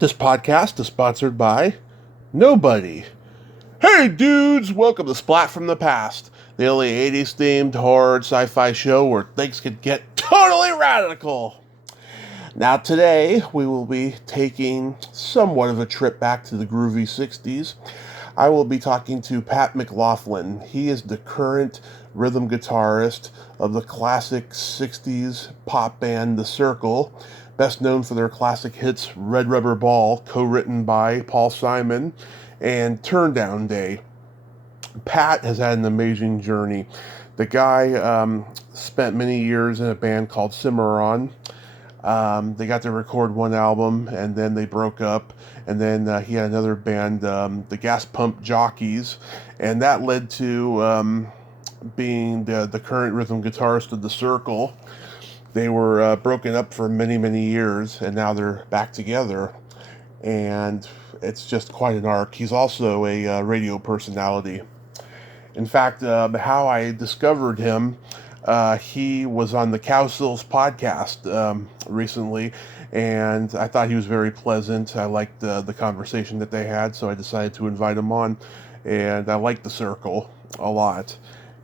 This podcast is sponsored by nobody. Hey dudes, welcome to Splat from the Past, the only 80s themed horror sci-fi show where things could get totally radical. Now today, we will be taking somewhat of a trip back to the groovy 60s. I will be talking to Pat McLoughlin. He is the current rhythm guitarist of the classic 60s pop band The Cyrkle, best known for their classic hits Red Rubber Ball, co-written by Paul Simon, and Turn Down Day. Pat has had an amazing journey. The guy spent many years in a band called Cimarron. They got to record one album, and then they broke up, and then he had another band, the Gas Pump Jockeys, and that led to being the current rhythm guitarist of The Cyrkle. They were broken up for many, many years, and now they're back together, and it's just quite an arc. He's also a radio personality. In fact, how I discovered him, he was on the Cowsills podcast recently, and I thought he was very pleasant. I liked the conversation that they had, so I decided to invite him on, and I like The Cyrkle a lot.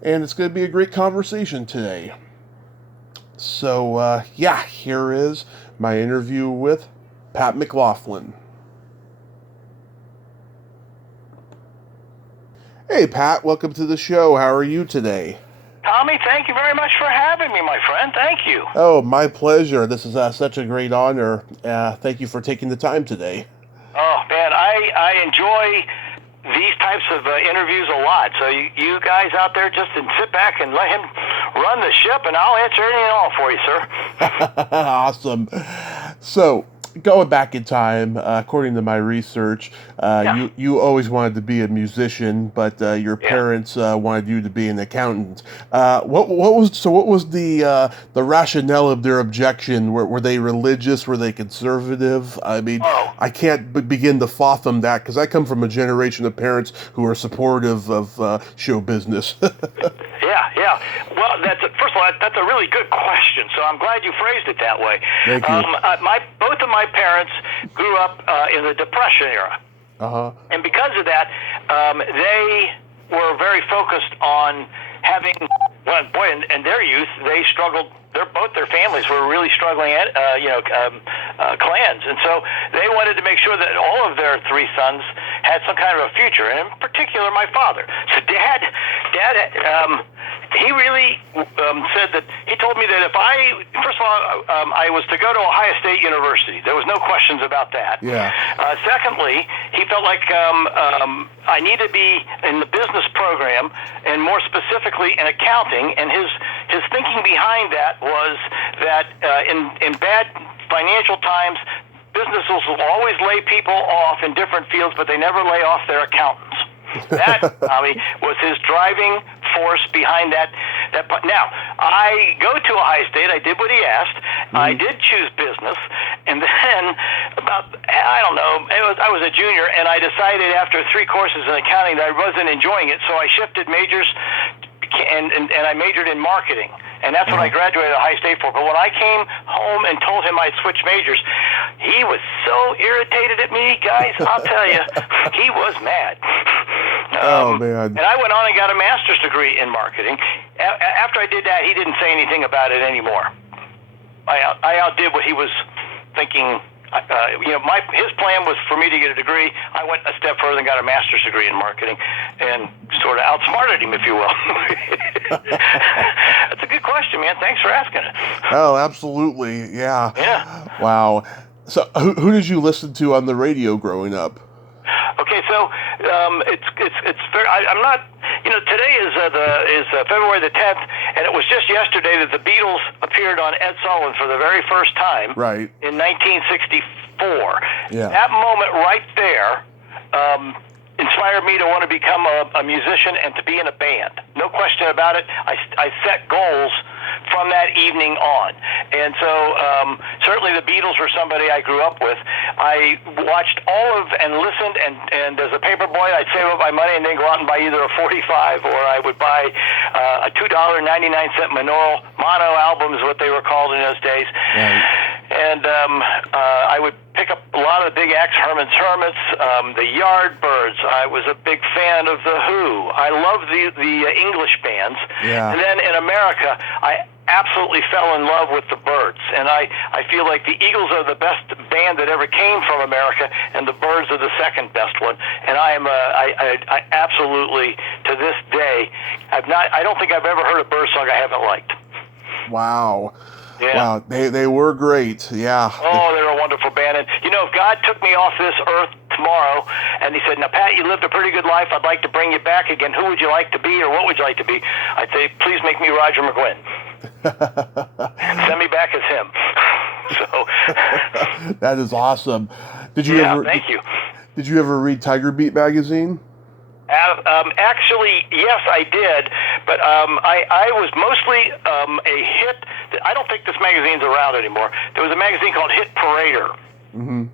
And it's going to be a great conversation today. So, here is my interview with Pat McLoughlin. Hey, Pat, welcome to the show. How are you today? Tommy, thank you very much for having me, my friend. Thank you. Oh, my pleasure. This is such a great honor. Thank you for taking the time today. Oh, man, I enjoy these types of interviews a lot. So you guys out there just sit back and let him run the ship, and I'll answer anything at all for you, sir. Awesome. So, going back in time, according to my research, you always wanted to be a musician, but your parents wanted you to be an accountant. What was the rationale of their objection? Were they religious? Were they conservative? I mean, I can't begin to fathom that because I come from a generation of parents who are supportive of show business. Yeah. Well, first of all, that's a really good question. So I'm glad you phrased it that way. Thank you. Both of my parents grew up in the Depression era. Uh-huh. And because of that, they were very focused on having, in their youth, they struggled. Both their families were really struggling at, clans. And so they wanted to make sure that all of their three sons had some kind of a future, and in particular, my father. So Dad, he really said that, he told me that if first of all, I was to go to Ohio State University. There was no questions about that. Yeah. Secondly, he felt like I need to be in the business program, and more specifically in accounting, and his thinking behind that was that in bad financial times, businesses will always lay people off in different fields, but they never lay off their accountants. That, was his driving force behind that. Now, I go to Ohio State. I did what he asked. Mm-hmm. I did choose business. And then I was a junior, and I decided after 3 courses in accounting that I wasn't enjoying it, so I shifted majors, and I majored in marketing. And that's what I graduated at Ohio State for. But when I came home and told him I'd switch majors, he was so irritated at me, guys. I'll tell you, he was mad. Oh, man. And I went on and got a master's degree in marketing. After I did that, he didn't say anything about it anymore. I outdid what he was thinking. His plan was for me to get a degree. I went a step further and got a master's degree in marketing, and sort of outsmarted him, if you will. That's a good question, man. Thanks for asking it. Oh, absolutely. Yeah. Yeah. Wow. So, who did you listen to on the radio growing up? Okay, so it's very. I'm not. Today is February the 10th, and it was just yesterday that the Beatles appeared on Ed Sullivan for the very first time. Right. In 1964. Yeah. That moment right there inspired me to want to become a musician and to be in a band. No question about it. I set goals from that evening on. And so certainly the Beatles were somebody I grew up with. I watched all of and listened, and as a paper boy, I'd save up my money and then go out and buy either a 45 or I would buy a $2.99 mono album is what they were called in those days. Right. And I would pick up a lot of the big acts, Herman's Hermits, the Yardbirds. I was a big fan of The Who. I love the English bands. Yeah. And then in America, I absolutely fell in love with the Byrds, and I feel like the Eagles are the best band that ever came from America, and the Byrds are the second best one. And I absolutely, to this day, I don't think I've ever heard a Byrd song I haven't liked. Wow. Yeah. Wow, they were great. Yeah. Oh, they're a wonderful band. And, you know, if God took me off this earth tomorrow and he said, now, Pat, you lived a pretty good life. I'd like to bring you back again. Who would you like to be, or what would you like to be? I'd say, please make me Roger McGuinn. Send me back as him. So that is awesome. Did you ever? Thank you. Did you ever read Tiger Beat magazine? Actually, yes, I did, but I was mostly a hit. I don't think this magazine's around anymore. There was a magazine called Hit Parader. Mm-hmm.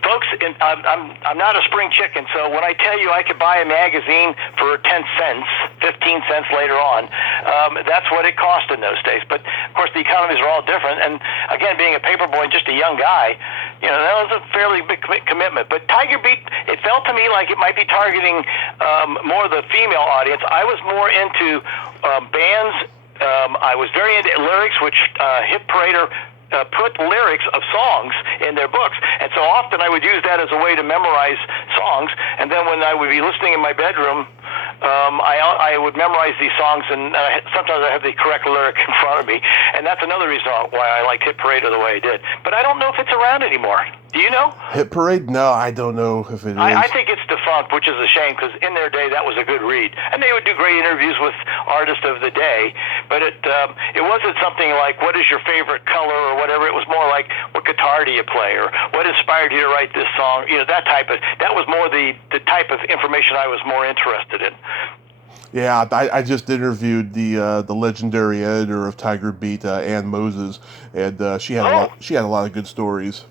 Folks, I'm not a spring chicken, so when I tell you I could buy a magazine for 10 cents, 15 cents later on, that's what it cost in those days. But, of course, the economies are all different. And, again, being a paper boy and just a young guy, you know, that was a fairly big commitment. But Tiger Beat, it felt to me like it might be targeting more the female audience. I was more into bands. I was very into lyrics, which Hit Parader put lyrics of songs in their books. And so often I would use that as a way to memorize songs. And then when I would be listening in my bedroom, I would memorize these songs, and sometimes I have the correct lyric in front of me. And that's another reason why I liked Hit Parader the way I did. But I don't know if it's around anymore. Do you know? Hit Parade? No, I don't know if it is. I think it's defunct, which is a shame, because in their day that was a good read, and they would do great interviews with artists of the day. But it wasn't something like what is your favorite color or whatever. It was more like what guitar do you play, or what inspired you to write this song. You know, that was more the type of information I was more interested in. Yeah, I just interviewed the legendary editor of Tiger Beat, Ann Moses, and she had a lot of good stories.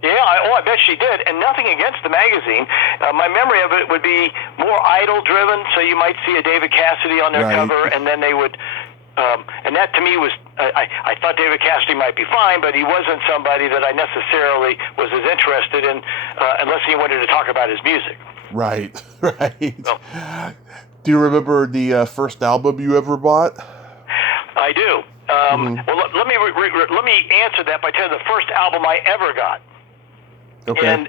Yeah, I bet she did. And nothing against the magazine. My memory of it would be more idol-driven, so you might see a David Cassidy on their cover, and then they would... and that to me was... I thought David Cassidy might be fine, but he wasn't somebody that I necessarily was as interested in unless he wanted to talk about his music. Right. So, do you remember the first album you ever bought? I do. Well, let me answer that by telling you the first album I ever got. Okay. And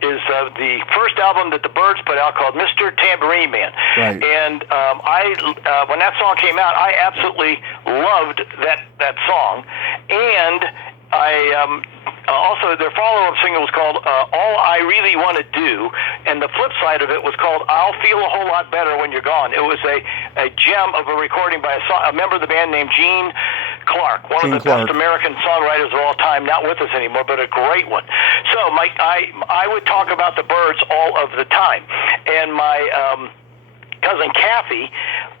is the first album that the Byrds put out called Mr. Tambourine Man. Right. And when that song came out, I absolutely loved that song. And I also, their follow-up single was called All I Really Want to Do, and the flip side of it was called I'll Feel a Whole Lot Better When You're Gone. It was a gem of a recording by a member of the band named Gene Clark, one of the best American songwriters of all time, not with us anymore, but a great one. So Mike, I would talk about the Byrds all of the time, and my cousin Kathy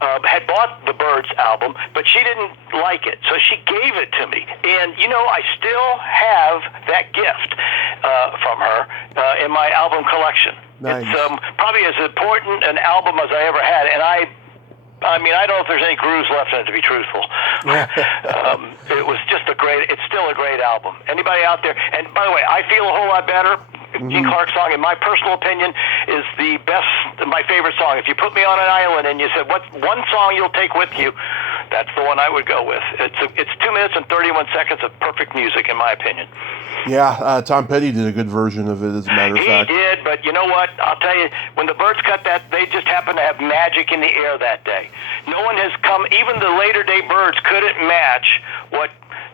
had bought the Byrds album, but she didn't like it, so she gave it to me. And, you know, I still have that gift from her in my album collection. Nice. It's probably as important an album as I ever had, and I mean, I don't know if there's any grooves left in it, to be truthful. It was just it's still a great album. Anybody out there, and by the way, I Feel a Whole Lot Better, Gene Clark's song, in my personal opinion, is my favorite song. If you put me on an island and you said, what one song you'll take with you, that's the one I would go with. It's 2 minutes and 31 seconds of perfect music, in my opinion. Yeah, Tom Petty did a good version of it, as a matter of fact. He did, but you know what? I'll tell you, when the Byrds cut that, they just happened to have magic in the air that day. No one has come, even the later day Byrds couldn't match what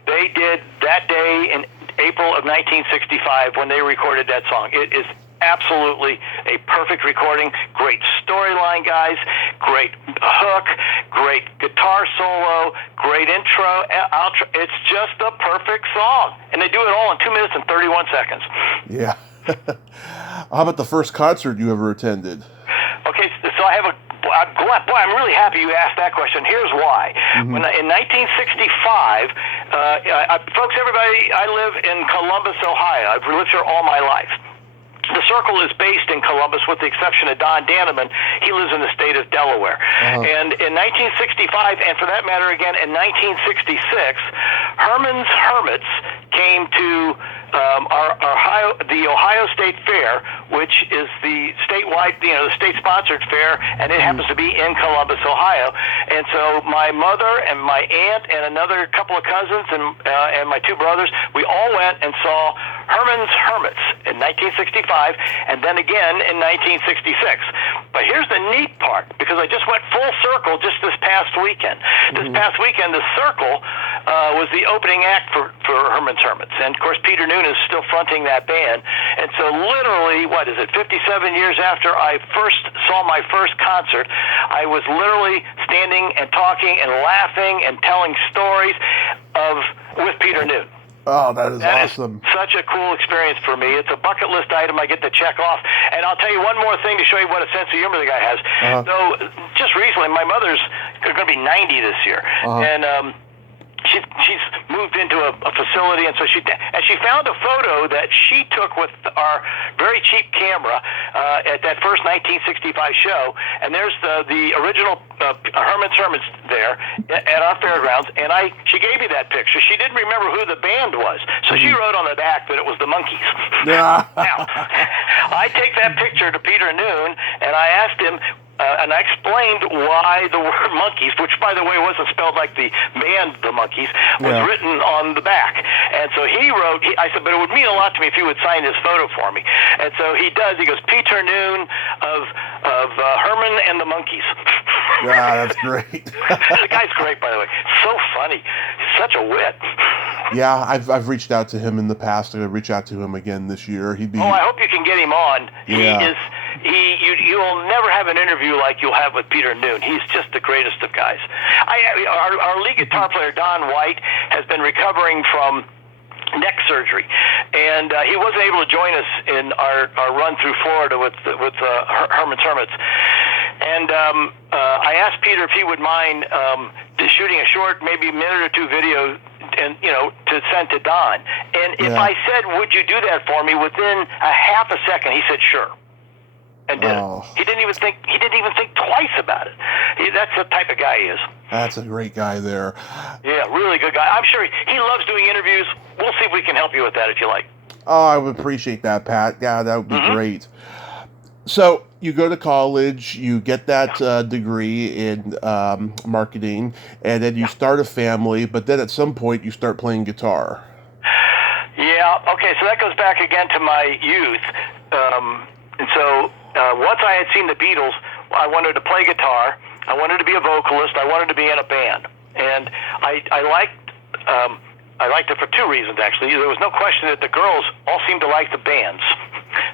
they did that day in April of 1965 when they recorded that song. It is absolutely a perfect recording. Great storyline, guys. Great hook. Great guitar solo. Great intro, outro. It's just a perfect song. And they do it all in 2 minutes and 31 seconds. Yeah. How about the first concert you ever attended? Okay, so I'm really happy you asked that question. Here's why. In 1965, folks, everybody, I live in Columbus, Ohio. I've lived here all my life. The Cyrkle is based in Columbus, with the exception of Don Daneman. He lives in the state of Delaware. And in 1965, and for that matter again in 1966, Herman's Hermits came to the Ohio State Fair, which is the statewide, the state-sponsored fair, and it happens to be in Columbus, Ohio. And so my mother and my aunt and another couple of cousins and my two brothers, we all went and saw Herman's Hermits in 1965, and then again in 1966. But here's the neat part, because I just went full circle just this past weekend. This past weekend, the Cyrkle was the opening act for Herman's Hermits. And, of course, Peter Noon is still fronting that band. And so literally, 57 years after I first saw my first concert, I was literally standing and talking and laughing and telling stories with Peter Noon. Oh, that is awesome. Is such a cool experience for me. It's a bucket list item I get to check off. And I'll tell you one more thing to show you what a sense of humor the guy has. So just recently, my mother's going to be 90 this year. And she's moved into a facility, and so she found a photo that she took with our very cheap camera at that first 1965 show, and there's the original Herman's Hermits there at our fairgrounds, and she gave me that picture. She didn't remember who the band was, so she wrote on the back that it was the Monkees. Now, I take that picture to Peter Noon, and I asked him, and I explained why the word Monkees, which, by the way, wasn't spelled like the band The Monkees, was written on the back. And so he wrote, I said, but it would mean a lot to me if you would sign this photo for me. And so he does. He goes, Peter Noon of Herman and the Monkees. Yeah, that's great. The guy's great, by the way. So funny. Such a wit. Yeah, I've reached out to him in the past. I'm going to reach out to him again this year. I hope you can get him on. Yeah. You'll never have an interview like you'll have with Peter Noon. He's just the greatest of guys. Our lead guitar player, Don White, has been recovering from neck surgery, and he wasn't able to join us in our run through Florida with Herman's Hermits. And I asked Peter if he would mind shooting a short, maybe minute or two video, and to send to Don. And if I said, "Would you do that for me?" within a half a second, he said, "Sure." And did it. He didn't even think twice about it. That's the type of guy he is. That's a great guy there. Yeah, really good guy. I'm sure he loves doing interviews. We'll see if we can help you with that if you like. Oh, I would appreciate that, Pat. Yeah, that would be great. So you go to college, you get that degree in marketing, and then you start a family, but then at some point you start playing guitar. Yeah, okay, so that goes back again to my youth. And so once I had seen the Beatles, I wanted to play guitar, I wanted to be a vocalist, I wanted to be in a band. And I liked it for two reasons, actually. There was no question that the girls all seemed to like the bands.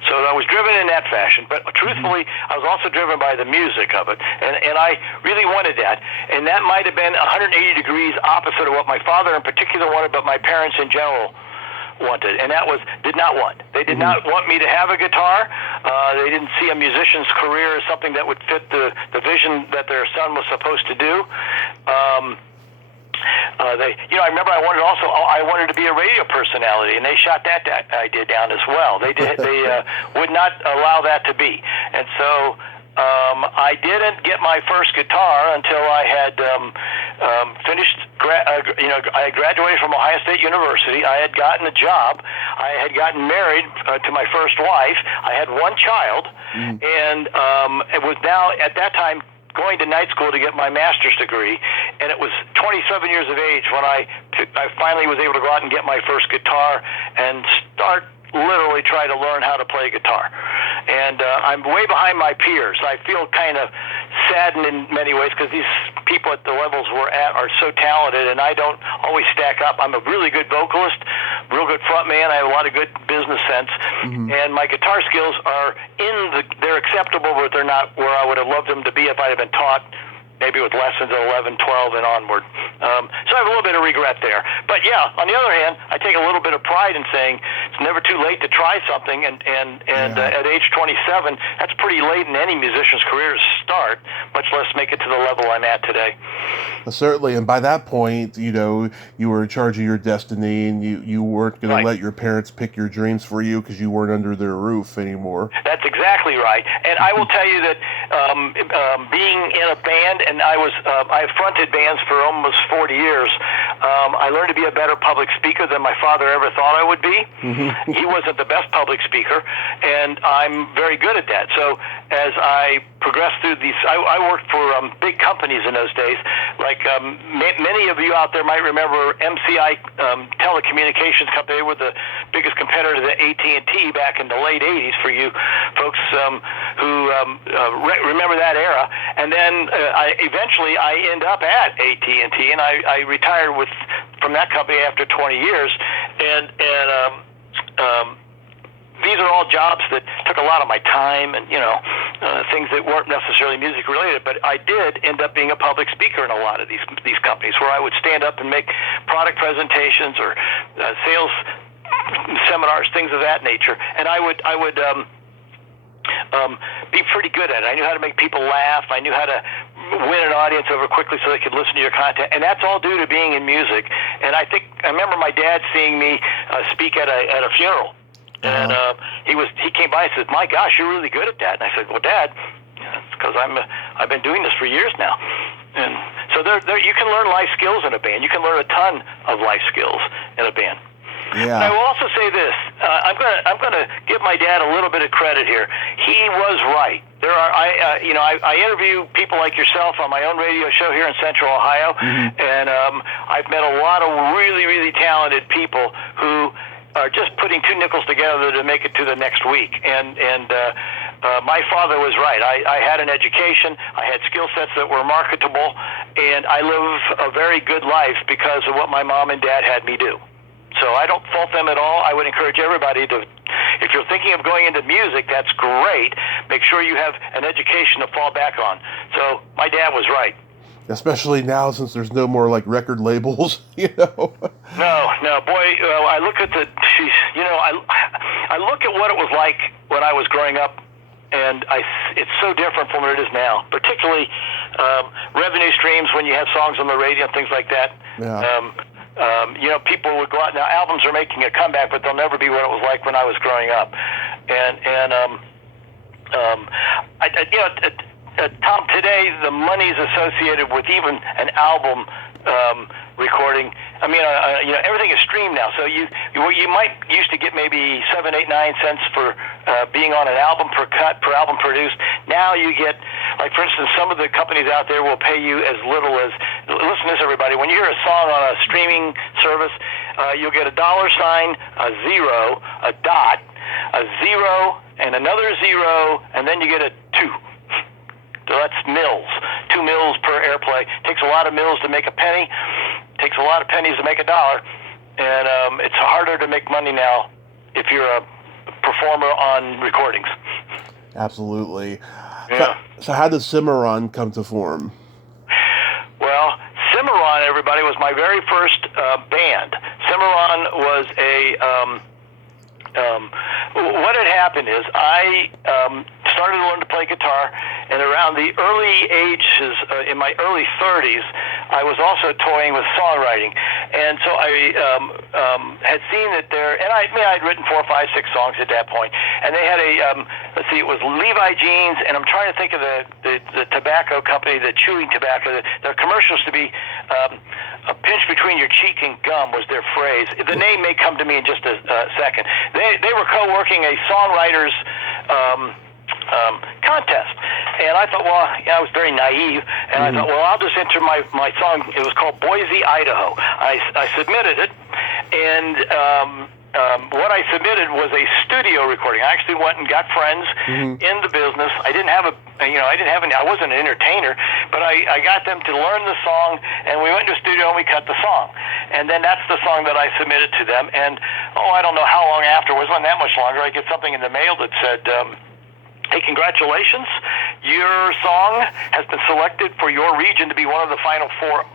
So I was driven in that fashion. But truthfully, I was also driven by the music of it. And I really wanted that. And that might have been 180 degrees opposite of what my father in particular wanted, but my parents in general wanted, and that was did not want. They did not want me to have a guitar. They didn't see a musician's career as something that would fit the vision that their son was supposed to do. I remember I wanted to be a radio personality, and they shot that idea down as well. They would not allow that to be, and so I didn't get my first guitar until I had finished. I had graduated from Ohio State University. I had gotten a job. I had gotten married to my first wife. I had one child, and it was now at that time going to night school to get my master's degree, and it was 27 years of age when I finally was able to go out and get my first guitar and start literally try to learn how to play guitar. And I'm way behind my peers. I feel kind of saddened in many ways because these people at the levels we're at are so talented, and I don't always stack up. I'm a really good vocalist, real good front man. I have a lot of good business sense, and my guitar skills are they're acceptable, but they're not where I would have loved them to be if I'd have been taught maybe with lessons at 11, 12, and onward. So I have a little bit of regret there. But yeah, on the other hand, I take a little bit of pride in saying it's never too late to try something, and at age 27, that's pretty late in any musician's career to start, much less make it to the level I'm at today. Well, certainly, and by that point, you were in charge of your destiny, and you weren't going to let your parents pick your dreams for you because you weren't under their roof anymore. That's exactly right. And I will tell you that being in a band, and I fronted bands for almost 40 years. I learned to be a better public speaker than my father ever thought I would be. He wasn't the best public speaker, and I'm very good at that. So as I progressed through these, I worked for big companies in those days. Like many of you out there might remember MCI Telecommunications Company. They were the biggest competitor to AT&T back in the late 80s for you folks who remember that era. And then eventually I end up at AT&T, and I retired from that company after 20 years. And these are all jobs that took a lot of my time and, things that weren't necessarily music related, but I did end up being a public speaker in a lot of these companies where I would stand up and make product presentations or sales seminars, things of that nature. And I would be pretty good at it. I knew how to make people laugh. I knew how to win an audience over quickly so they could listen to your content. And that's all due to being in music. And I remember my dad seeing me speak at a funeral. And he came by and said, "My gosh, you're really good at that." And I said, "Well, Dad, it's because I've been doing this for years now." And so there you can learn life skills in a band. You can learn a ton of life skills in a band. Yeah. I will also say this: I'm gonna give my dad a little bit of credit here. He was right. There are I interview people like yourself on my own radio show here in Central Ohio, and I've met a lot of really, really talented people who are just putting two nickels together to make it to the next week. And my father was right. I had an education. I had skill sets that were marketable, and I live a very good life because of what my mom and dad had me do. So I don't fault them at all. I would encourage everybody to, if you're thinking of going into music, that's great. Make sure you have an education to fall back on. So my dad was right. Especially now, since there's no more like record labels, No, boy. I look at I look at what it was like when I was growing up, and it's so different from what it is now. Particularly revenue streams when you have songs on the radio and things like that. Yeah. People would go out now. Albums are making a comeback, but they'll never be what it was like when I was growing up. Tom, today the money's associated with even an album recording. I mean, everything is streamed now. So you might used to get maybe 7, 8, 9 cents for being on an album per cut, per album produced. Now you get, like for instance, some of the companies out there will pay you as little as. Listen to this, everybody. When you hear a song on a streaming service, you'll get $, a 0, a dot, a 0, and another 0, and then you get a 2. So that's mills, 2 mills per airplay. Takes a lot of mills to make a penny. Takes a lot of pennies to make $1. And it's harder to make money now if you're a performer on recordings. Absolutely. Yeah. So how did Cimarron come to form? Well, Cimarron, everybody, was my very first band. Cimarron was what had happened is I started to learn to play guitar, and around the early ages, in my early 30s, I was also toying with songwriting. And so I had seen that I'd written 4, 5, 6 songs at that point. And they had it was Levi Jeans, and I'm trying to think of the tobacco company, the chewing tobacco. Their commercials to be a pinch between your cheek and gum was their phrase. The name may come to me in just a second. They were co-working a songwriters contest, and I thought, I was very naive, and I thought, I'll just enter my song. It was called Boise, Idaho. I submitted it, and what I submitted was a studio recording. I actually went and got friends in the business. I wasn't an entertainer, but I got them to learn the song, and we went to a studio and we cut the song. And then that's the song that I submitted to them. And, I don't know how long afterwards, not that much longer, I get something in the mail that said, "Hey, congratulations. Your song has been selected for your region to be one of the final 4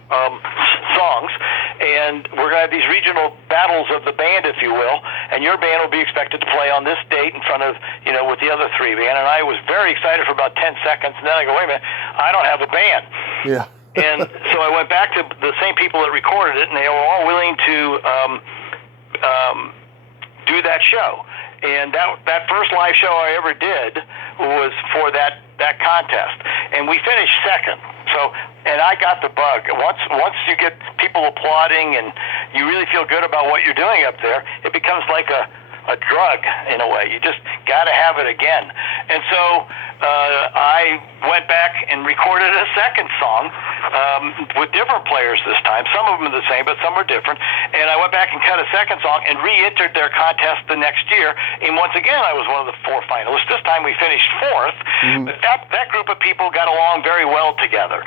songs. And we're going to have these regional battles of the band, if you will. And your band will be expected to play on this date in front of, with the other 3 band." And I was very excited for about 10 seconds. And then I go, wait a minute, I don't have a band. Yeah. And so I went back to the same people that recorded it, and they were all willing to do that show. And that first live show I ever did was for that that contest, and we finished second. So, and I got the bug. Once you get people applauding and you really feel good about what you're doing up there, it becomes like a drug in a way. You just got to have it again. And so I went back and recorded a second song with different players this time. Some of them are the same, but some are different. And I went back and cut a second song and re-entered their contest the next year. And once again, I was one of the 4 finalists. This time we finished 4th. But that group of people got along very well together.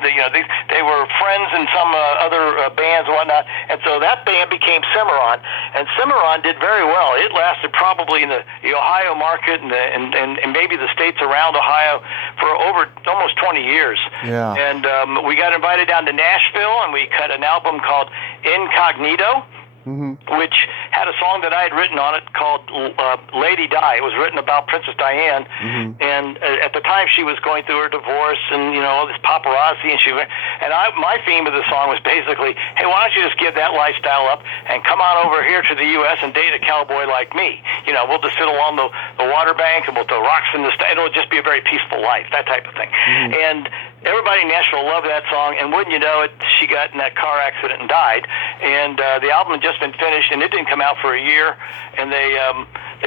They were friends in some other bands and whatnot. And so that band became Cimarron. And Cimarron did very well. It lasted probably in the Ohio market and maybe the states around Ohio for over almost 20 years. Yeah. And we got invited down to Nashville, and we cut an album called Incognito, which had a song that I had written on it called Lady Di. It was written about Princess Diane, and at the time she was going through her divorce and, all this paparazzi, and my theme of the song was basically, hey, why don't you just give that lifestyle up and come on over here to the U.S. and date a cowboy like me? We'll just sit along the water bank and we'll throw rocks in the it'll just be a very peaceful life, that type of thing. And everybody in Nashville loved that song, and wouldn't you know it, she got in that car accident and died. And the album had just been finished, and it didn't come out for a year. And they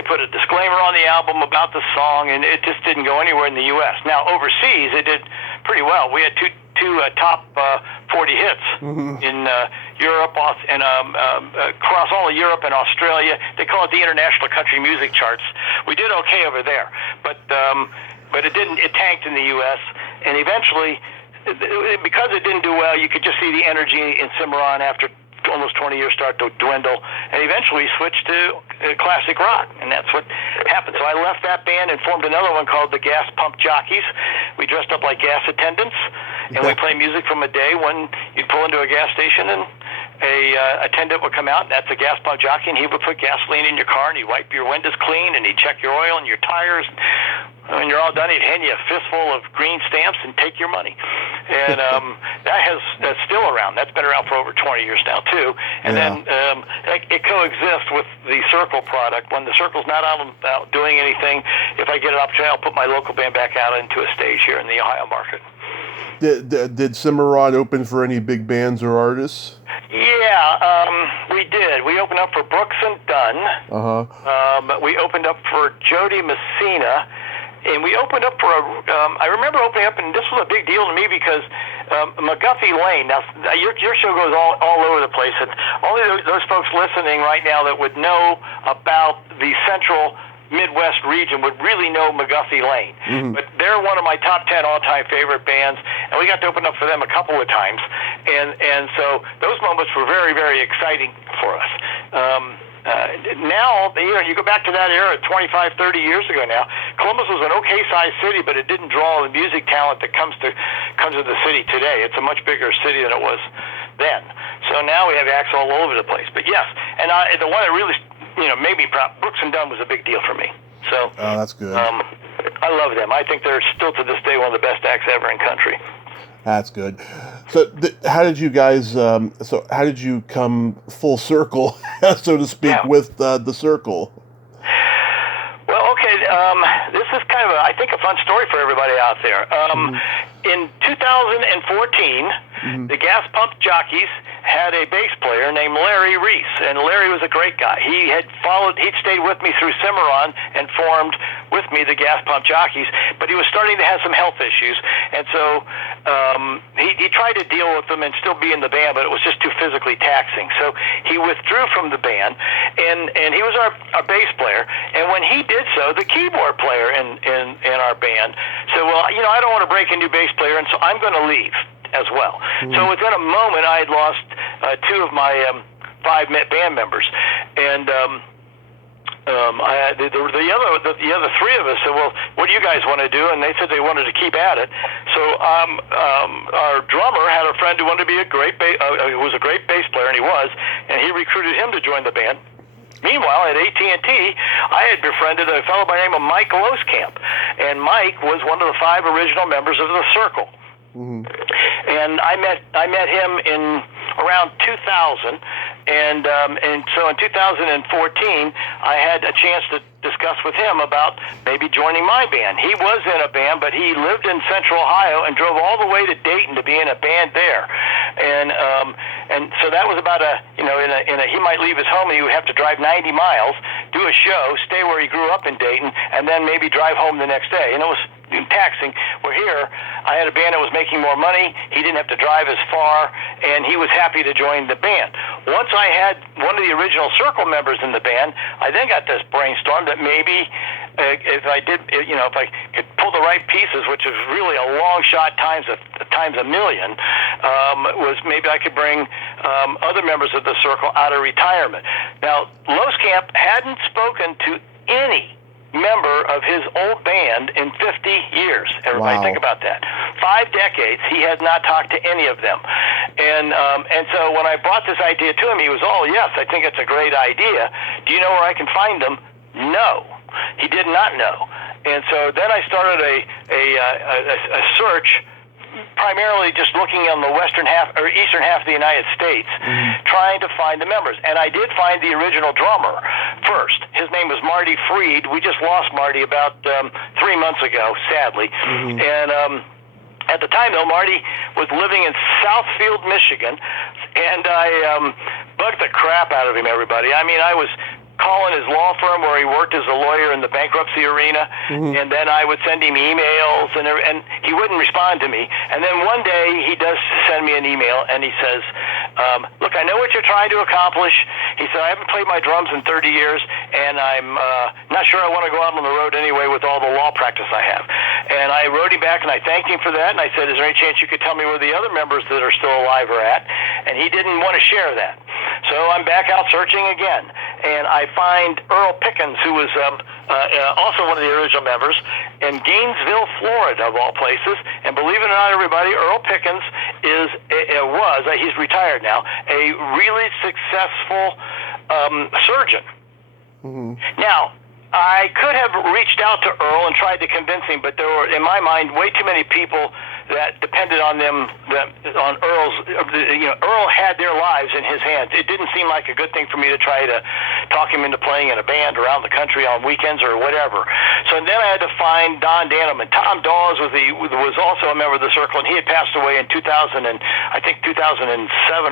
put a disclaimer on the album about the song, and it just didn't go anywhere in the U.S. Now, overseas, it did pretty well. We had two top 40 hits in Europe and across all of Europe and Australia. They call it the International Country Music Charts. We did okay over there, but it didn't. It tanked in the U.S. And eventually, because it didn't do well, you could just see the energy in Cimarron after almost 20 years start to dwindle, and eventually switched to classic rock, and that's what happened. So I left that band and formed another one called the Gas Pump Jockeys. We dressed up like gas attendants, and we play music from a day when you'd pull into a gas station and a attendant would come out, and that's a gas pump jockey, and he would put gasoline in your car, and he'd wipe your windows clean, and he'd check your oil and your tires. When you're all done, he'd hand you a fistful of green stamps and take your money. And that's still around. That's been around for over 20 years now, too. And then it coexists with the Cyrkle product. When the Cyrkle's not out doing anything, if I get an opportunity, I'll put my local band back out into a stage here in the Ohio market. Did Cimarron open for any big bands or artists? Yeah, we did. We opened up for Brooks and Dunn. We opened up for Jody Messina. And we opened up for I remember opening up, and this was a big deal to me because McGuffey Lane, now your show goes all over the place, and only those folks listening right now that would know about the central Midwest region would really know McGuffey Lane. But they're one of my top 10 all-time favorite bands, and we got to open up for them a couple of times. And so those moments were very, very exciting for us. Now, you go back to that era 25, 30 years ago now, Columbus was an okay-sized city, but it didn't draw the music talent that comes to the city today. It's a much bigger city than it was then. So now we have acts all over the place. But yes, and the one that really made me proud, Brooks and Dunn was a big deal for me. So that's good. I love them. I think they're still to this day one of the best acts ever in country. That's good. So, how did you guys? How did you come full circle, so to speak, with the Cyrkle? Well, okay. This is kind of, I think, a fun story for everybody out there. In 2014, the Gas Pump Jockeys had a bass player named Larry Reese, and Larry was a great guy. He'd stayed with me through Cimarron and formed with me the Gas Pump Jockeys, but he was starting to have some health issues, and so he tried to deal with them and still be in the band, but it was just too physically taxing. So he withdrew from the band, and he was our bass player, and when he did so, the keyboard player in our band said, well, I don't want to break a new bass player, and so I'm going to leave as well. So within a moment, I had lost two of my 5 band members, and the other 3 of us said, well, what do you guys want to do? And they said they wanted to keep at it. So our drummer had a friend who wanted to be who was a great bass player, and he was, and he recruited him to join the band. Meanwhile, at AT&T, I had befriended a fellow by the name of Mike Loskamp, and Mike was one of the 5 original members of the Cyrkle. And I met him in around 2000, And so in 2014, I had a chance to discuss with him about maybe joining my band. He was in a band, but he lived in Central Ohio and drove all the way to Dayton to be in a band there. And so that was about he might leave his home and he would have to drive 90 miles, do a show, stay where he grew up in Dayton, and then maybe drive home the next day. And it was taxing. Where here, I had a band that was making more money. He didn't have to drive as far, and he was happy to join the band. Once I had one of the original Cyrkle members in the band, I then got this brainstorm that maybe if I could pull the right pieces, which is really a long shot times a million, was maybe I could bring other members of the Cyrkle out of retirement. Now, Loskamp hadn't spoken to any member of his old band in 50 years. Everybody think about that. 5 decades, he has not talked to any of them. And so when I brought this idea to him, he was, oh, yes, I think it's a great idea. Do you know where I can find them? No. He did not know. And so then I started a search, primarily just looking on the western half or eastern half of the United States, trying to find the members. And I did find the original drummer first. His name was Marty Freed. We just lost Marty about 3 months ago, sadly. And at the time, though, Marty was living in Southfield, Michigan, and I bugged the crap out of him, everybody. I mean, I was calling his law firm where he worked as a lawyer in the bankruptcy arena, and then I would send him emails, and he wouldn't respond to me. And then one day he does send me an email, and he says, look, I know what you're trying to accomplish. He said, I haven't played my drums in 30 years, and I'm not sure I want to go out on the road anyway with all the law practice I have. And I wrote him back, and I thanked him for that, and I said, is there any chance you could tell me where the other members that are still alive are at? And he didn't want to share that. So I'm back out searching again, and I find Earl Pickens, who was also one of the original members, in Gainesville, Florida, of all places. And believe it or not, everybody, Earl Pickens he's retired now, a really successful surgeon. Now, I could have reached out to Earl and tried to convince him, but there were, in my mind, way too many people that depended on them, on Earl's. Earl had their lives in his hands. It didn't seem like a good thing for me to try to talk him into playing in a band around the country on weekends or whatever. So then I had to find Don Daneman. Tom Dawes was also a member of the Cyrkle, and he had passed away in 2007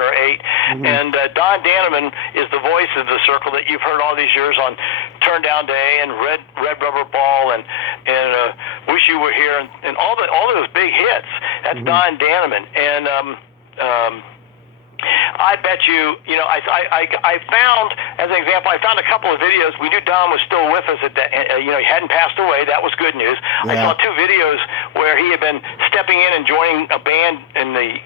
or 8. And Don Daneman is the voice of the Cyrkle that you've heard all these years on Turn Down Day and Red Rubber Ball and Wish You Were Here and all those big hits. That's Don Daneman. And I bet I found, as an example, I found a couple of videos. We knew Don was still with us at that. He hadn't passed away. That was good news. Yeah. I saw 2 videos where he had been stepping in and joining a band in the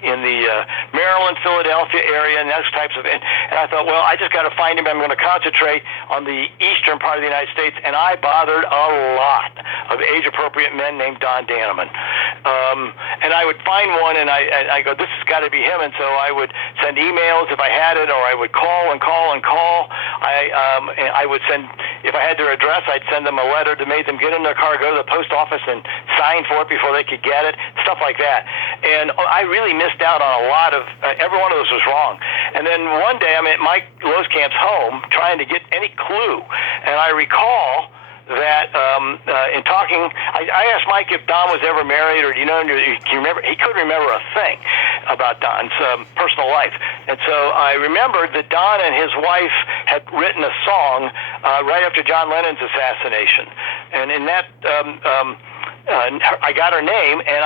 Maryland, Philadelphia area, and those types of. And I thought, well, I just got to find him. I'm going to concentrate on the eastern part of the United States. And I bothered a lot of age-appropriate men named Don Daneman. And I would find one, and I go, this has got to be him. And so I would send emails if I had it, or I would call and call and call. I would send, if I had their address, I'd send them a letter that made them get in their car, go to the post office, and sign for it before they could get it, stuff like that. And I really missed out on a lot of, every one of those was wrong. And then one day I'm at Mike Loskamp's home trying to get any clue, and I recall that in talking, I asked Mike if Don was ever married, or do you remember? He couldn't remember a thing about Don's personal life. And so I remembered that Don and his wife had written a song right after John Lennon's assassination. And in that, I got her name, and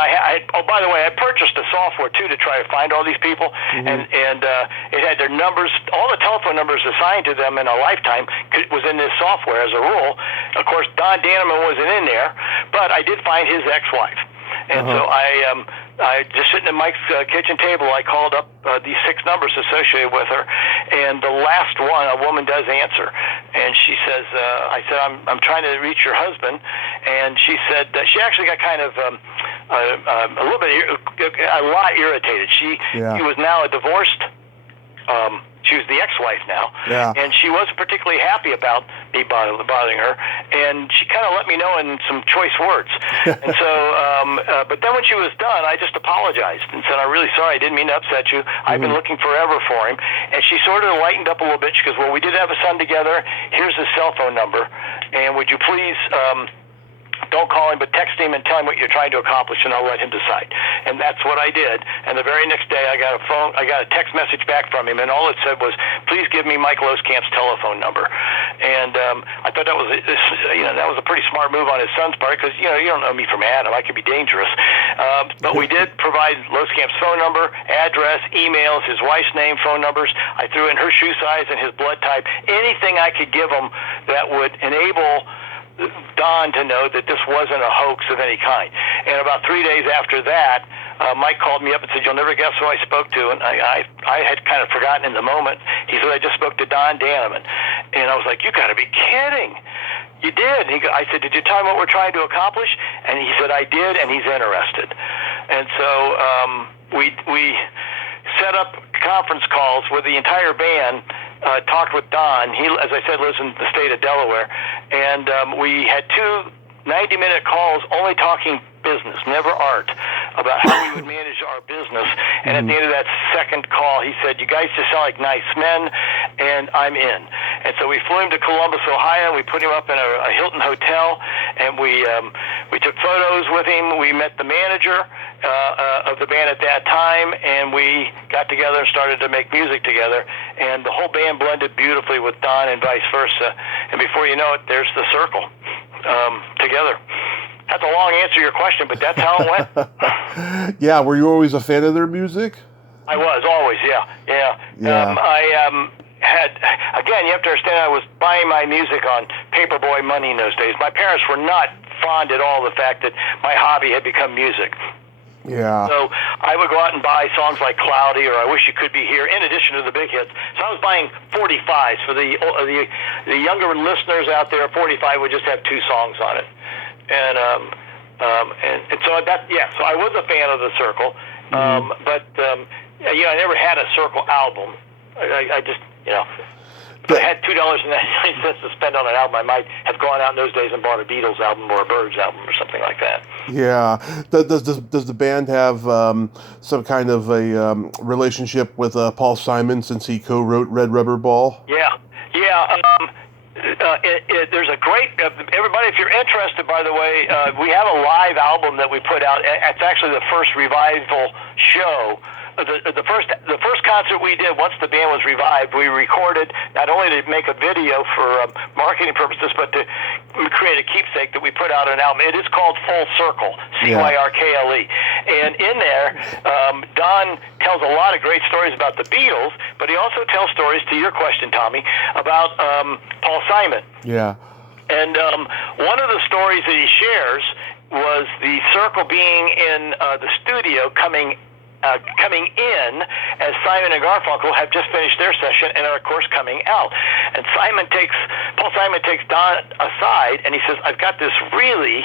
oh, by the way, I purchased the software too to try to find all these people, and it had their numbers, all the telephone numbers assigned to them in a lifetime was in this software as a rule. Of course, Don Daneman wasn't in there, but I did find his ex-wife, and so I just sitting at Mike's kitchen table, I called up these 6 numbers associated with her, and the last one, a woman does answer, and she says, I said, I'm trying to reach your husband, and she said, she actually got kind of a lot irritated. She was now a divorced, she was the ex-wife now, and she wasn't particularly happy about me bothering her, and she kind of let me know in some choice words. And so, but then when she was done, I just apologized and said, "I'm really sorry. I didn't mean to upset you. I've been looking forever for him." And she sort of lightened up a little bit. She goes, "Well, we did have a son together. Here's his cell phone number, and would you please don't call him, but text him and tell him what you're trying to accomplish, and I'll let him decide." And that's what I did. And the very next day, I got a text message back from him, and all it said was, "Please give me Mike Loskamp's telephone number." And I thought that was a pretty smart move on his son's part, because you don't know me from Adam. I could be dangerous. But we did provide Loskamp's phone number, address, emails, his wife's name, phone numbers. I threw in her shoe size and his blood type, anything I could give him that would enable Don to know that this wasn't a hoax of any kind. And about 3 days after that, Mike called me up and said, "You'll never guess who I spoke to." And I had kind of forgotten in the moment. He said, "I just spoke to Don Daneman." And I was like, "You got to be kidding." "You did?" I said, "Did you tell him what we're trying to accomplish?" And he said, "I did, and he's interested." And so we set up conference calls with the entire band. Talked with Don. He, as I said, lives in the state of Delaware, and we had 2 90-minute calls only talking business, never art, about how we would manage our business. And at the end of that second call, he said, "You guys just sound like nice men, and I'm in." And so we flew him to Columbus, Ohio. We put him up in a Hilton hotel, and we took photos with him. We met the manager of the band at that time, and we got together and started to make music together. And the whole band blended beautifully with Don and vice versa. And before you know it, there's the Cyrkle together. That's a long answer to your question, but that's how it went. Yeah, were you always a fan of their music? I was, always, yeah. I had, again, you have to understand, I was buying my music on paperboy money in those days. My parents were not fond at all of the fact that my hobby had become music. Yeah. So I would go out and buy songs like Cloudy or I Wish You Could Be Here, in addition to the big hits. So I was buying 45s. For the younger listeners out there, 45 would just have 2 songs on it. And so so I was a fan of the Cyrkle, but I never had a Cyrkle album. I just, if I had $2.99 to spend on an album, I might have gone out in those days and bought a Beatles album or a Byrds album or something like that. Yeah. Does the band have some kind of a relationship with Paul Simon, since he co-wrote Red Rubber Ball? Yeah. There's a great, everybody, if you're interested, by the way, we have a live album that we put out. It's actually the first revival show. The first concert we did, once the band was revived, we recorded not only to make a video for marketing purposes, but to create a keepsake that we put out an album. It is called Full Cyrkle, Cyrkle. And in there, Don tells a lot of great stories about the Beatles, but he also tells stories, to your question, Tommy, about Paul Simon. Yeah. And one of the stories that he shares was the Cyrkle being in the studio coming in as Simon and Garfunkel have just finished their session and are, of course, coming out. And Paul Simon takes Don aside and he says, "I've got this really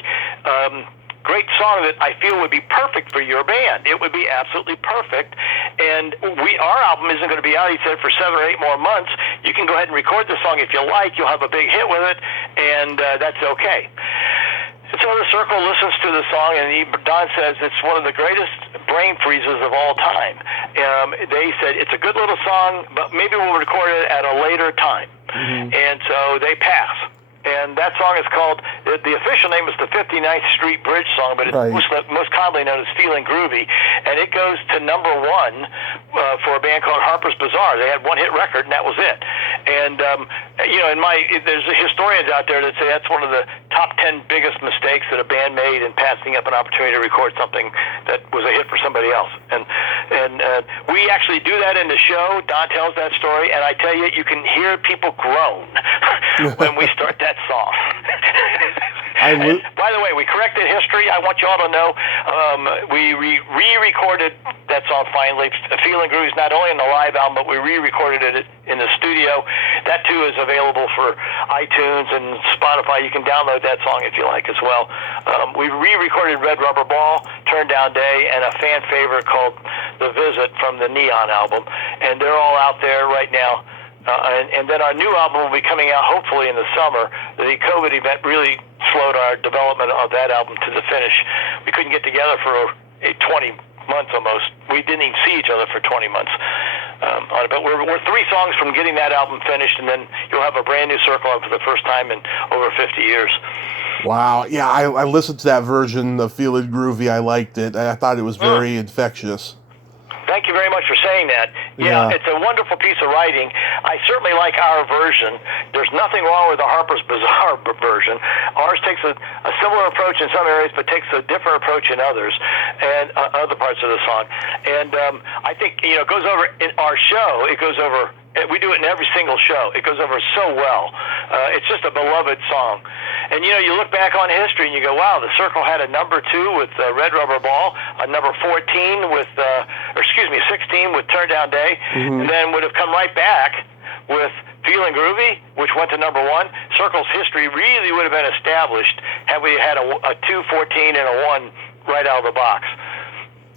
great song that I feel would be perfect for your band. It would be absolutely perfect. And our album isn't going to be out," he said, "for 7 or 8 more months. You can go ahead and record the song if you like. You'll have a big hit with it, and that's okay." And so the Cyrkle listens to the song, and Don says it's one of the greatest brain freezes of all time. They said, "It's a good little song, but maybe we'll record it at a later time." And so they pass. And that song is called, the official name is the 59th Street Bridge Song, but it's most commonly known as Feelin' Groovy. And it goes to number 1 for a band called Harper's Bazaar. They had one hit record, and that was it. And, there's historians out there that say that's one of the top 10 biggest mistakes that a band made in passing up an opportunity to record something that was a hit for somebody else. And we actually do that in the show. Don tells that story, and I tell you, you can hear people groan when we start that song. By the way, we corrected history. I want you all to know we re-recorded that song finally. Feelin' Groovy is not only in the live album, but we re-recorded it in the studio. That too is available for iTunes and Spotify. You can download that song if you like as well. We re-recorded Red Rubber Ball, Turn Down Day, and a fan favorite called The Visit from the Neon album. And they're all out there right now. And then our new album will be coming out hopefully in the summer. The COVID event really slowed our development of that album to the finish. We couldn't get together for 20 months almost. We didn't even see each other for 20 months on it. But we're 3 songs from getting that album finished, and then you'll have a brand new Cyrkle album for the first time in over 50 years. Wow. Yeah, I listened to that version of Feel It Groovy. I liked it. I thought it was very infectious. Thank you very much for saying that. Yeah, it's a wonderful piece of writing. I certainly like our version. There's nothing wrong with the Harper's Bazaar version. Ours takes a similar approach in some areas, but takes a different approach in others, and other parts of the song. And I think, it goes over in our show. It goes over. We do it in every single show. It goes over so well. It's just a beloved song. And, you look back on history and you go, wow, the Cyrkle had a number 2 with Red Rubber Ball, a number 16 with Turn Down Day, and then would have come right back with Feeling Groovy, which went to number 1. Cyrkle's history really would have been established had we had a 2, 14, and a 1 right out of the box.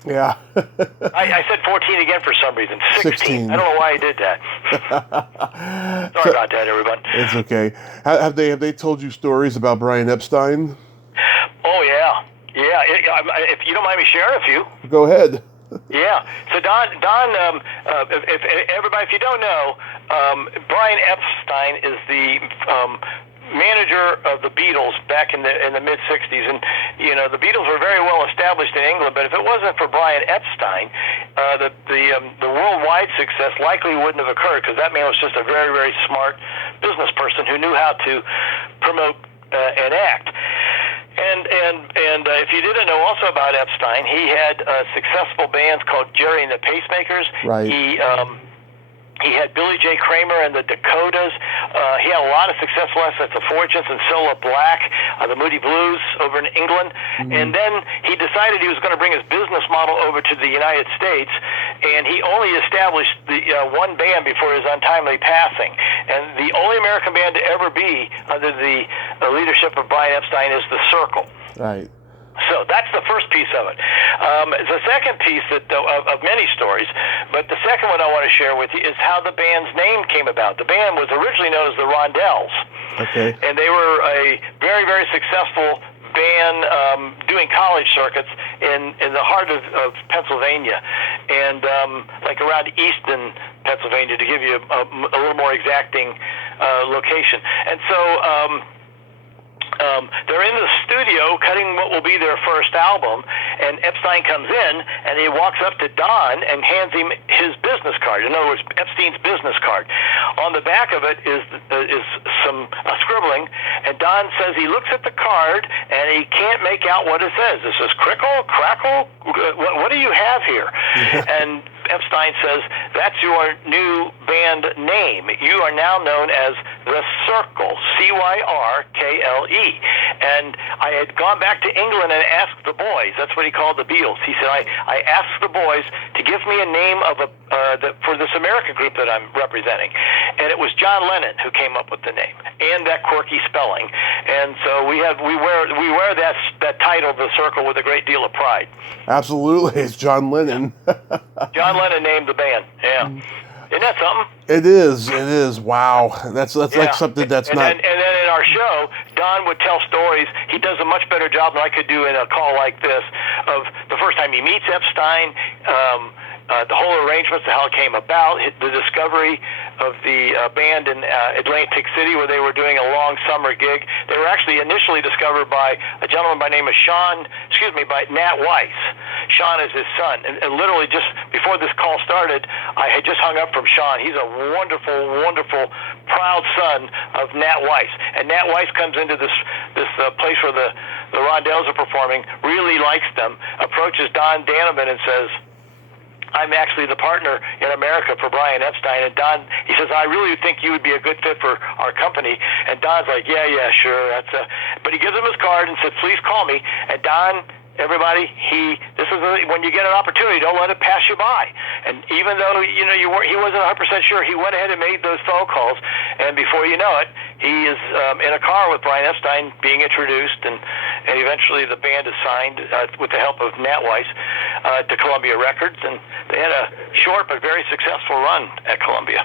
Yeah. I said 14 again for some reason. 16. I don't know why I did that. Sorry about that, everyone. It's okay. Have they told you stories about Brian Epstein? Oh, yeah. If you don't mind me sharing a few. Go ahead. Yeah. So Don, if everybody, if you don't know, Brian Epstein is the manager of the Beatles back in the mid '60s, and the Beatles were very well established in England. But if it wasn't for Brian Epstein, the worldwide success likely wouldn't have occurred, because that man was just a very, very smart business person who knew how to promote and act. And if you didn't know also about Epstein, he had successful bands called Jerry and the Pacemakers. Right. He had Billy J. Kramer and the Dakotas. He had a lot of successful assets, the Fortunes and Cilla Black, the Moody Blues over in England. And then he decided he was going to bring his business model over to the United States, and he only established the one band before his untimely passing. And the only American band to ever be under the leadership of Brian Epstein is the Cyrkle. Right. So that's the first piece of it. The second piece of many stories, but the second one I want to share with you is how the band's name came about. The band was originally known as the Rondells. Okay. And they were a very, very successful band doing college circuits in the heart of Pennsylvania, and like around Easton, Pennsylvania, to give you a little more exacting location. And so they're in the studio cutting what will be their first album, and Epstein comes in and he walks up to Don and hands him his business card. In other words, Epstein's business card. On the back of it is some scribbling, and Don says he looks at the card and he can't make out what it says. It says Crickle, Crackle. What do you have here? And Epstein says, that's your new band name. You are now known as the Cyrkle, Cyrkle. And I had gone back to England and asked the boys, that's what he called the Beatles. He said, I asked the boys to give me a name of for this American group that I'm representing. And it was John Lennon who came up with the name, and that quirky spelling. And so we wear that title, the Cyrkle, with a great deal of pride. Absolutely, it's John Lennon. John Lennon named the band. Yeah, isn't that something? It is. Wow, that's like something that's not. And then in our show, Don would tell stories. He does a much better job than I could do in a call like this of the first time he meets Epstein. The whole arrangements, how it came about, the discovery of the band in Atlantic City, where they were doing a long summer gig. They were actually initially discovered by a gentleman by the name of by Nat Weiss. Sean is his son. And literally just before this call started, I had just hung up from Sean. He's a wonderful, wonderful, proud son of Nat Weiss. And Nat Weiss comes into this place where the Rondells are performing, really likes them, approaches Don Daneman and says, I'm actually the partner in America for Brian Epstein. And Don, he says, I really think you would be a good fit for our company. And Don's like, yeah, sure. But he gives him his card and says, please call me. And Don, everybody, when you get an opportunity, don't let it pass you by. And even though he wasn't 100% sure, he went ahead and made those phone calls. And before you know it, he is in a car with Brian Epstein being introduced, and eventually the band is signed with the help of Nat Weiss to Columbia Records, and they had a short but very successful run at Columbia.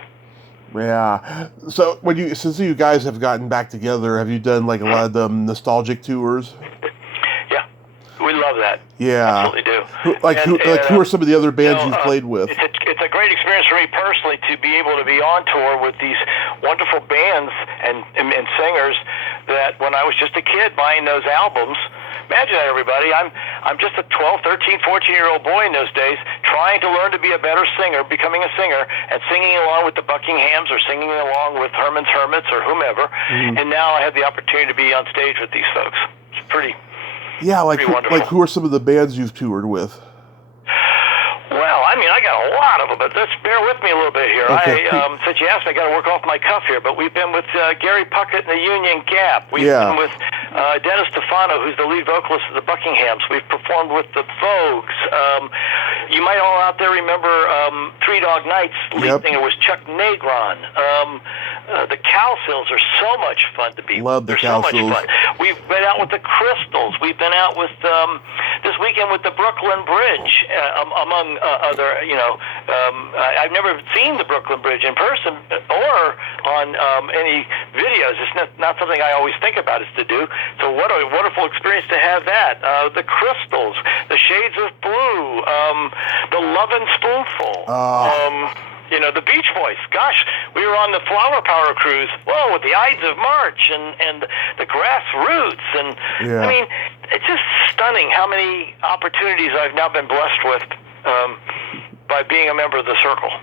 Yeah. So since you guys have gotten back together, have you done like a lot of the nostalgic tours? Yeah, we love that. Yeah. Absolutely do. Who are some of the other bands you've played with? It's a great experience for me personally to be able to be on tour with these wonderful bands and singers that when I was just a kid buying those albums. Imagine that, everybody. I'm just a 12, 13, 14-year-old boy in those days trying to learn to be a better singer, becoming a singer, and singing along with the Buckinghams or singing along with Herman's Hermits or whomever. Mm-hmm. And now I have the opportunity to be on stage with these folks. It's pretty wonderful. Like who are some of the bands you've toured with? Well, I mean, I got a lot of them, but let's bear with me a little bit here. Okay. Since you asked me, I got to work off my cuff here, but we've been with Gary Puckett and the Union Gap. We've been with Dennis Stefano, who's the lead vocalist of the Buckinghams. We've performed with the Vogues. You might all out there remember Three Dog Nights. Lead singer was Chuck Negron. The Cowsills are so much fun to be with. Love the Cowsills. So much fun. We've been out with the Crystals. We've been out with this weekend with the Brooklyn Bridge, among other, I've never seen the Brooklyn Bridge in person or on any videos. It's not something I always think about is to do. So what a wonderful experience to have that. The Crystals, the Shades of Blue, the Lovin' Spoonful. The Beach Boys. Gosh, we were on the Flower Power cruise. Whoa, with the Ides of March and the Grassroots. And I mean, it's just stunning how many opportunities I've now been blessed with by being a member of the Cyrkle.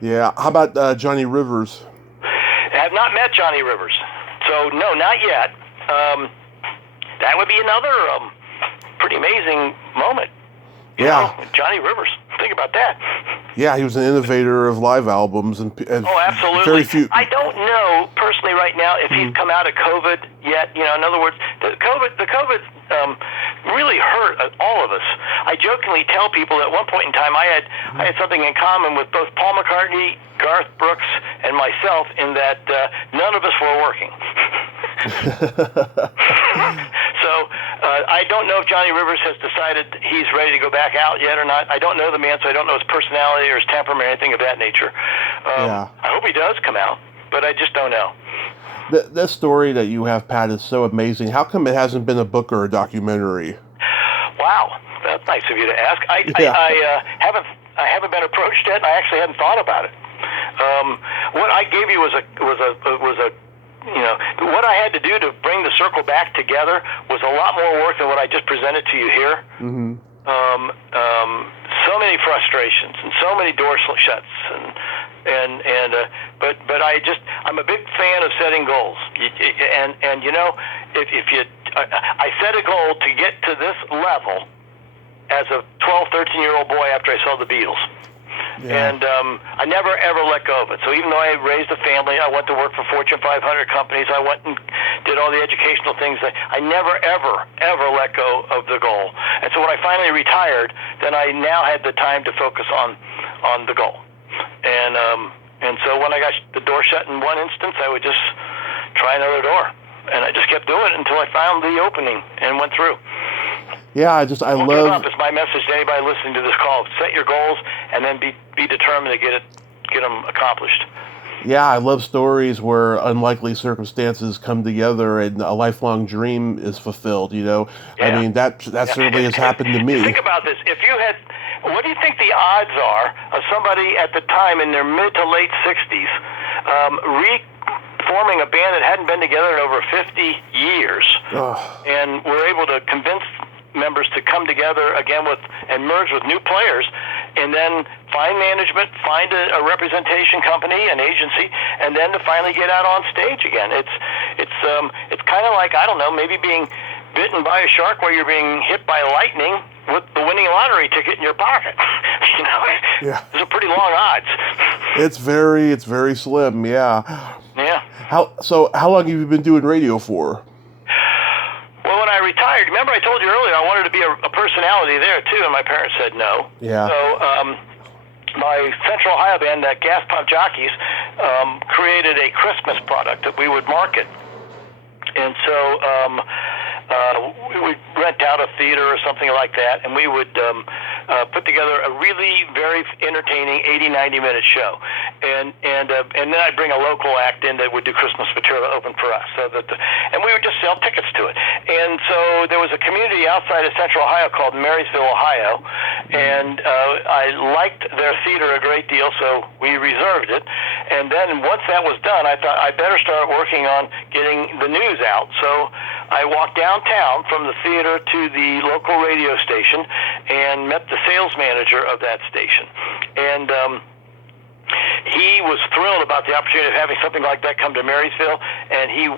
Yeah. How about Johnny Rivers? I have not met Johnny Rivers. So, no, not yet. That would be another pretty amazing moment. You know, Johnny Rivers. Think about that. Yeah, he was an innovator of live albums and absolutely. Very few. I don't know personally right now if he's come out of COVID yet. In other words, the COVID really hurt all of us. I jokingly tell people at one point in time I had something in common with both Paul McCartney, Garth Brooks, and myself in that none of us were working. So I don't know if Johnny Rivers has decided he's ready to go back out yet or not. I don't know the man, so I don't know his personality or his temperament or anything of that nature. I hope he does come out, but I just don't know. That story that you have, Pat, is so amazing. How come it hasn't been a book or a documentary? Wow, that's nice of you to ask. I haven't been approached yet. I actually hadn't thought about it. What I gave you was a what I had to do to bring the Cyrkle back together was a lot more work than what I just presented to you here. Mm-hmm. So many frustrations and so many door shuts but I'm a big fan of setting goals. And if you I set a goal to get to this level as a 12, 13-year-old boy after I saw the Beatles. Yeah. And I never, ever let go of it. So even though I raised a family, I went to work for Fortune 500 companies, I went and did all the educational things, I never, ever, ever let go of the goal. And so when I finally retired, then I now had the time to focus on the goal. And so when I got the door shut in one instance, I would just try another door. And I just kept doing it until I found the opening and went through. Yeah, Don't love. Give up. It's my message to anybody listening to this call. Set your goals and then be determined to get them accomplished. Yeah, I love stories where unlikely circumstances come together and a lifelong dream is fulfilled. Yeah. I mean that certainly has happened to me. Think about this. What do you think the odds are of somebody at the time in their mid to late 60s reforming a band that hadn't been together in over 50 years, and were able to convince members to come together again and merge with new players, and then find management, find a representation company, an agency, and then to finally get out on stage again. It's kind of like, I don't know, maybe being bitten by a shark while you're being hit by lightning with the winning lottery ticket in your pocket. Yeah. Those are pretty long odds. It's very slim. Yeah. Yeah. How long have you been doing radio for? Well, when I retired, remember I told you earlier I wanted to be a personality there too, and my parents said no. Yeah. So my Central Ohio band, that Gas Pump Jockeys, created a Christmas product that we would market. And so we would rent out a Theater or something like that, and we would put together a really very entertaining 80-90-minute show, and then I'd bring a local act in that would do Christmas material open for us, and we would just sell tickets to it. And so there was a community outside of Central Ohio called Marysville, Ohio, and I liked their theater a great deal, so we reserved it. And then once that was done, I thought I better start working on getting the news out. So I walked downtown from the theater to the local radio station and met the sales manager of that station. And he was thrilled about the opportunity of having something like that come to Marysville, and he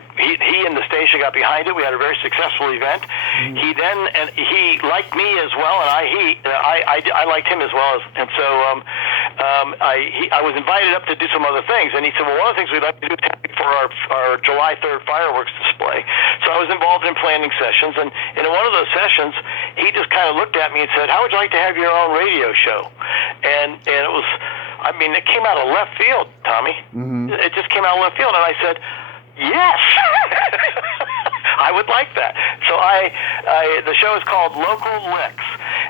and the station got behind it. We had a very successful event. He liked me as well, and I liked him as well. And so I was invited up to do some other things, and he said, well, one of the things we'd like to do is for our July 3rd fireworks display. So I was involved in planning sessions, and in one of those sessions, he just kind of looked at me and said, how would you like to have your own radio show? And it was, I mean, it came out of left field, Tommy. It just came out of left field, and I said, yes, I would like that. So the show is called Local Licks,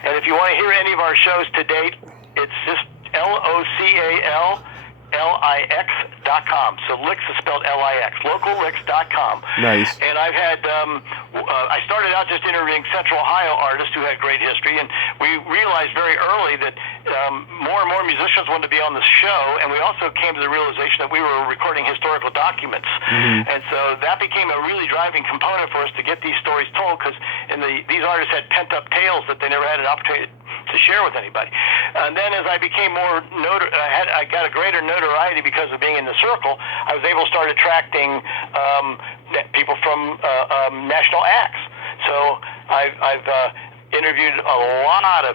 and if you want to hear any of our shows to date, it's just LOCALLIX.com. So Licks is spelled LIX, locallicks.com. Nice. And I've had, I started out just interviewing Central Ohio artists who had great history, and we realized very early that more and more musicians wanted to be on the show, and we also came to the realization that we were recording historical documents. And so that became a really driving component for us to get these stories told, because these artists had pent-up tales that they never had an opportunity to share with anybody. And then as I became more I got a greater notoriety because of being in the Cyrkle, I was able to start attracting people from national acts. So I've interviewed a lot of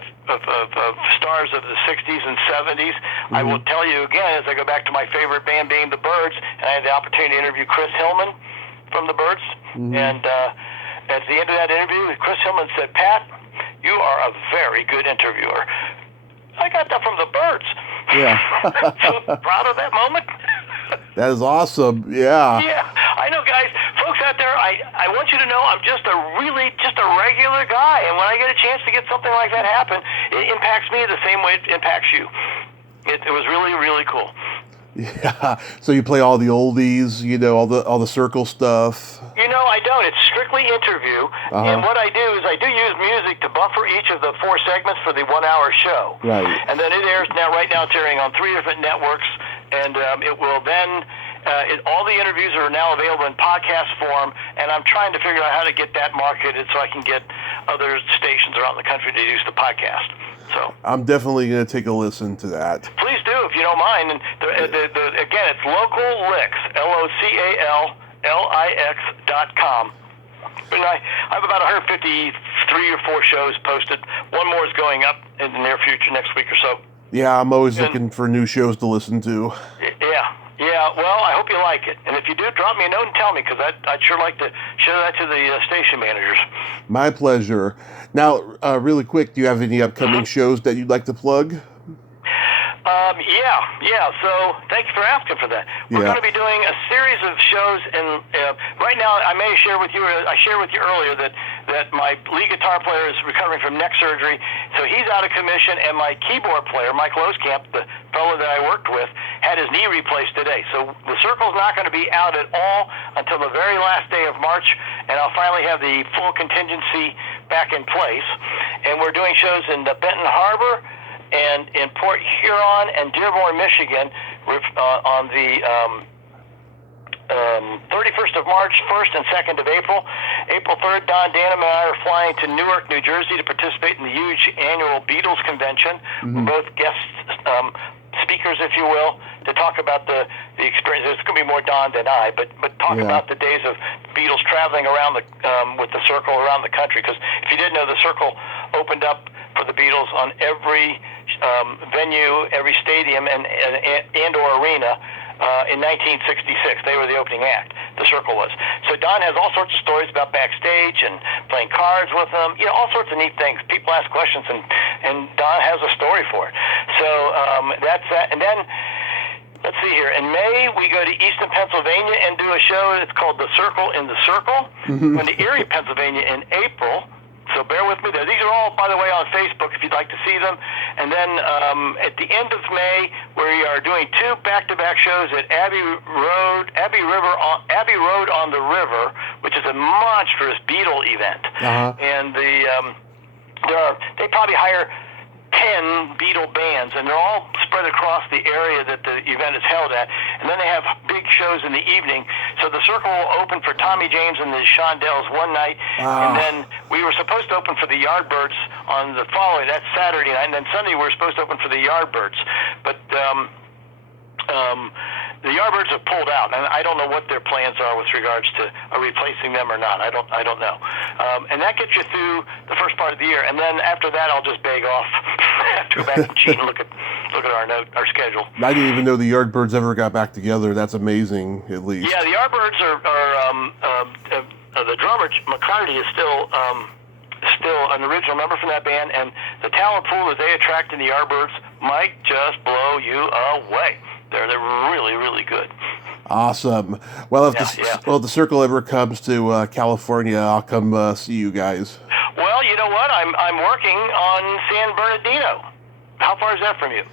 stars of the 60s and 70s. I will tell you again, as I go back to my favorite band being the Byrds, and I had the opportunity to interview Chris Hillman from the Byrds. And at the end of that interview, Chris Hillman said, Pat, you are a very good interviewer. I got that from the Byrds. Yeah. So proud of that moment. That is awesome. Yeah. Yeah. I know, guys, folks out there, I want you to know I'm just a regular guy. And when I get a chance to get something like that happen, it impacts me the same way it impacts you. It was really, really cool. Yeah. So you play all the oldies, all the Cyrkle stuff. I don't. It's strictly interview. And what I do is I do use music to buffer each of the 4 segments for the 1-hour show. Right. And then it airs right now it's airing on 3 different networks, and it will then all the interviews are now available in podcast form, and I'm trying to figure out how to get that marketed so I can get other stations around the country to use the podcast. So I'm definitely going to take a listen to that. Please do, if you don't mind. And again, it's Local Licks, LOCALLIX.com. And I have about 153 or 4 shows posted. One more is going up in the near future, next week or so. Yeah, I'm always looking for new shows to listen to. Yeah, well, I hope you like it. And if you do, drop me a note and tell me, because I'd sure like to share that to the station managers. My pleasure. Now, really quick, do you have any upcoming shows that you'd like to plug? Yeah. So thank you for asking for that. We're going to be doing a series of shows, and right now I shared with you earlier that my lead guitar player is recovering from neck surgery, so he's out of commission, and my keyboard player, Mike Loskamp, the fellow that I worked with, had his knee replaced today. So the Cyrkle's not going to be out at all until the very last day of March, and I'll finally have the full contingency back in place. And we're doing shows in the Benton Harbor and in Port Huron and Dearborn, Michigan, on the 31st of March, 1st and 2nd of April. April 3rd, Don Danham and I are flying to Newark, New Jersey to participate in the huge annual Beatles convention. We're both guest speakers, if you will, to talk about the experience. There's going to be more Don than I, but talk about the days of Beatles traveling around with the Cyrkle around the country. Because if you didn't know, the Cyrkle opened up for the Beatles on every venue, every stadium and or arena in 1966. They were the opening act. The Cyrkle was. So Don has all sorts of stories about backstage and playing cards with them. All sorts of neat things. People ask questions, and Don has a story for it. So that's that. And then let's see here. In May, we go to Easton, Pennsylvania, and do a show. It's called The Cyrkle in the Circle. Going to Erie, Pennsylvania in April. So So bear with me there. These are all, by the way, on Facebook if you'd like to see them. And then at the end of May, we are doing 2 back-to-back shows at Abbey Road on the River, which is a monstrous Beatle event. And they probably hire 10 Beatle bands, and they're all spread across the area that the event is held at. And then they have big shows in the evening. So the Cyrkle will open for Tommy James and the Shondells one night, and then we were supposed to open for the Yardbirds on the following, that's Saturday night, and then Sunday we were supposed to open for the Yardbirds. But the Yardbirds have pulled out, and I don't know what their plans are with regards to replacing them or not. I don't know. And that gets you through the first part of the year, and then after that, I'll just beg off. I have to go back and cheat and look at our schedule. I didn't even know the Yardbirds ever got back together. That's amazing, at least. Yeah, the Yardbirds are the drummer McCartney is still an original member from that band, and the talent pool that they attract in the Yardbirds might just blow you away. They're really, really good. Awesome. Well, if the Cyrkle ever comes to California, I'll come see you guys. Well, you know what? I'm working on San Bernardino. How far is that from you?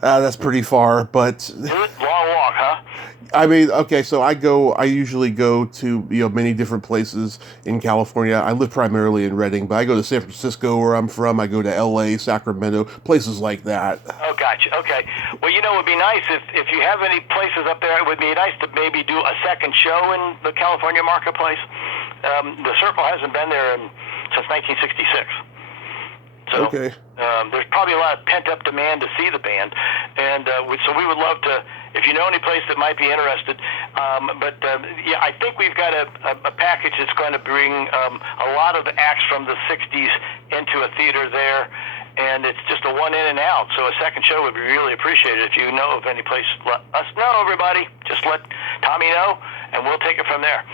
That's pretty far, but Long walk, huh? I mean, okay, so I usually go to, many different places in California. I live primarily in Redding, but I go to San Francisco where I'm from. I go to LA, Sacramento, places like that. Oh, gotcha. Okay. Well, it would be nice if you have any places up there, it would be nice to maybe do a second show in the California marketplace. The Cyrkle hasn't been there since 1966. So, okay. There's probably a lot of pent-up demand to see the band, and so we would love to, if you know any place that might be interested. I think we've got a package that's going to bring a lot of acts from the 60s into a theater there, and it's just a one in and out, so a second show would be really appreciated. If you know of any place, let us know, everybody. Just let Tommy know, and we'll take it from there.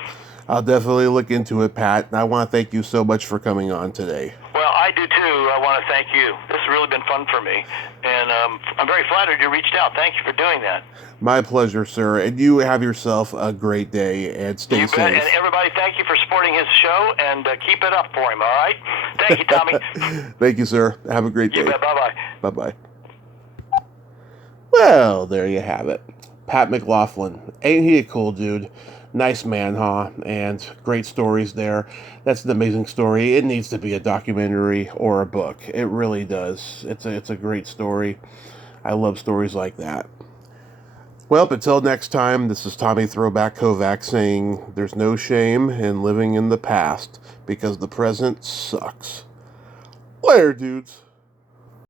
I'll definitely look into it, Pat, and I want to thank you so much for coming on today. Well, I do too. I want to thank you. This has really been fun for me, and I'm very flattered you reached out. Thank you for doing that. My pleasure, sir, and you have yourself a great day, and stay safe. And everybody, thank you for supporting his show, and keep it up for him, all right? Thank you, Tommy. Thank you, sir. Have a great day. You bet. Bye-bye. Bye-bye. Well, there you have it. Pat McLoughlin. Ain't he a cool dude? Nice man, huh? And great stories there. That's an amazing story. It needs to be a documentary or a book. It really does. It's a great story. I love stories like that. Well, until next time, this is Tommy Throwback Kovac saying there's no shame in living in the past because the present sucks. Later, dudes.